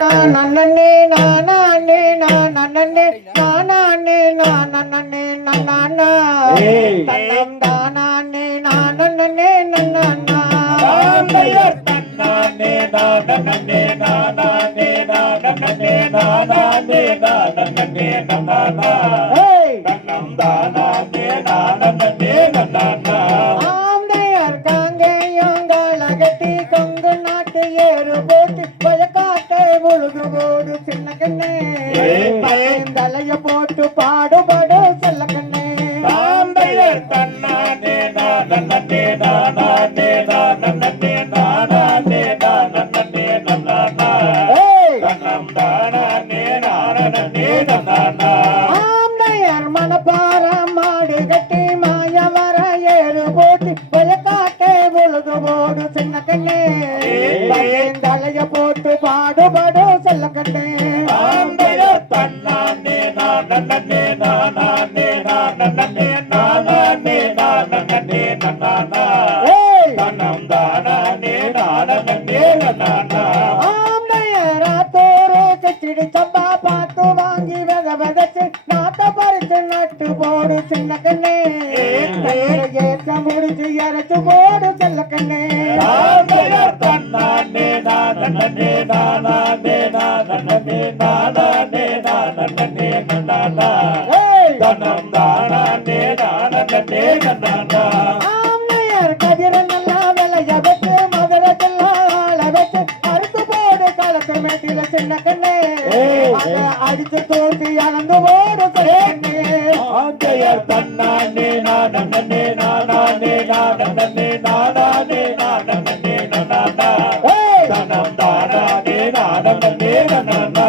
நன்னே நானே நானே நானே நானே நானா தன்னம் தானே நானே நானா தாந்தையர் தன்னானே நானே நானே நானே நானே நானே நானா தன்னம் தானே நானே நானா ஆந்தையர் காங்கேயங்காலகட்டி கொங்கு நாட்டு ஏறு போட்டு வயக்காட்டை முழுது போடு சின்ன கண்ணே தலைய போட்டு பாடுபடு செல்ல கண்ணே தாந்தையர் தன்னானே நானே நானே நானே நானே நானே நானா தன்னம் தானே நானே நானா ஆந்தையர் மனப்பார மாடு கட்டி மாய வர ஏறு போட்டு வயக்காட்டை முழுது போடு சின்ன கண்ணே தலைய போட்டு பாடுபடு செல்ல கண்ணே தாந்தையர் தன்னானே நானே நானே நானே நானே நானே நானா தன்னம் தானே நானே நானா ஆந்தையராத்தோரு கிச்சிடி சம்பா பார்த்து வாங்கி விதச்சு நாத்த பறிச்சு நட்டு போடு சின்ன கண்ணே ஏற்ற முடிச்சு இறச்சு போடு செல்ல கண்ணே தாந்தையர் தன்னானே நானே நானே நானே நானே நானே நானா தன்னம் தானே நானே நானா ஆந்தையர் கதிர நல்லா விளைய வச்சு மதுரத்தில் ஆள வச்சு அறுத்து போடு களத்து மேட்டில சின்ன கண்ணே அடிச்சு தோட்டி அளந்து போடு கண்ணே தாந்தையர் தன்னானே நானே நானே நானே நானே நானே நானா தன்னம் தானே நானே நானா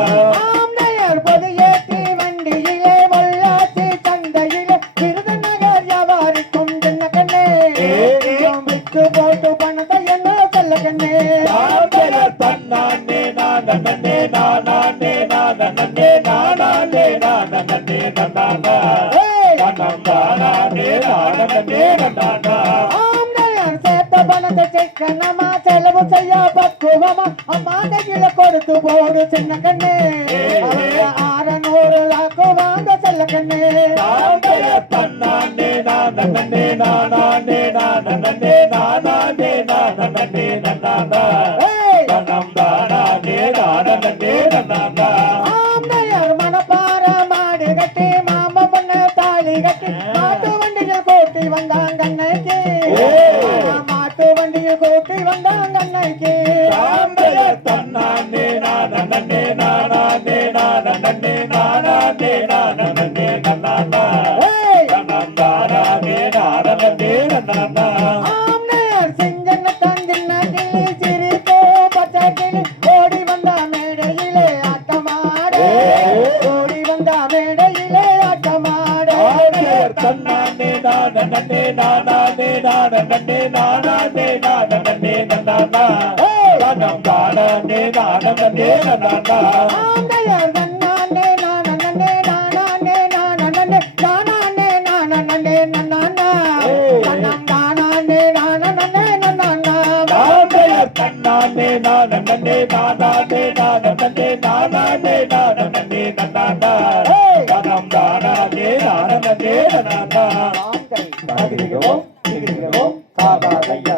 ஆந்தையர் பொது ஏற்றி வண்டியிலே பொள்ளாச்சி சந்தையிலே விருதுநகர் வியாபாரிக்கும் சின்ன கண்ணே விட்டு போட்டு பணத்தை என்ன செல்ல கண்ணே தாந்தையர் தன்னானே நானே நானே நானே நானே நானே நானா தன்னம் தானே நானே நானா ஆந்தையர் சேர்த்த பணத்தை சிக்கனமா செலவு செய்ய பக்குவமா அம்மாண்டையில கொடுத்து போடு சின்ன கண்ணே 600 லாக்கு வாங்க செல்ல கண்ணே தாந்தையர் தன்னானே நானே நானே நானே நானே நானே நானா தன்னம் தானே நானே நானா ஆந்தையர் மனப்பார மாடு கட்டி மாம பொண்ணு தாலி கட்டி மாட்டு வண்டியில் கூட்டி வந்தாங்க அன்னைக்கு மாட்டு வண்டியில் கூட்டி வந்தாங்க அன்னைக்கு தாந்தையர் தன்னானே நானே நானே நானே நானே நானே நானா தன்னம் தானே நானே நானா ஆந்தையர் சிங்கன தந்தின கிளி சிரிப்போ பச்சை கிளி ஓடி வந்த மேடையிலே ஆட்டமாடு ஓடி வந்த மேடையிலே ஆட்டமாடு தாந்தையர் தன்னானே நானே நானே நானே நானே நானே நானா தன்னம் தானே நானே நானா ஆந்தையர் நன்னானே நானே நானே நானே நானே நானே நானா தன்னம் தானே நானே நானா தாந்தையர் தன்னானே நானே நானே நானே நானே நானே நானா தன்னம் தானே நானே நானா ஆந்தை சாகா தையா